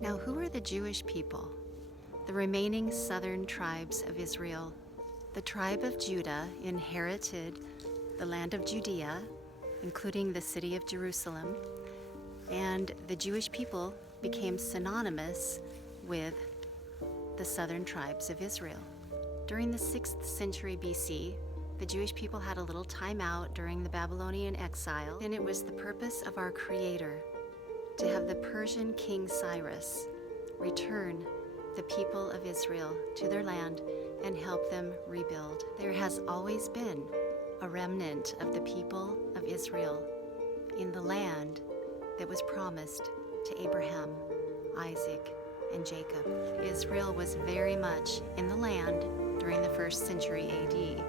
Now, who are the Jewish people? The remaining southern tribes of Israel. The tribe of Judah inherited the land of Judea, including the city of Jerusalem, and the Jewish people became synonymous with the southern tribes of Israel. During the 6th century B.C., the Jewish people had a little time out during the Babylonian Exile, and it was the purpose of our Creator to have the Persian King Cyrus return the people of Israel to their land and help them rebuild. There has always been a remnant of the people of Israel in the land that was promised to Abraham, Isaac, and Jacob. Israel was very much in the land during the 1st century A.D.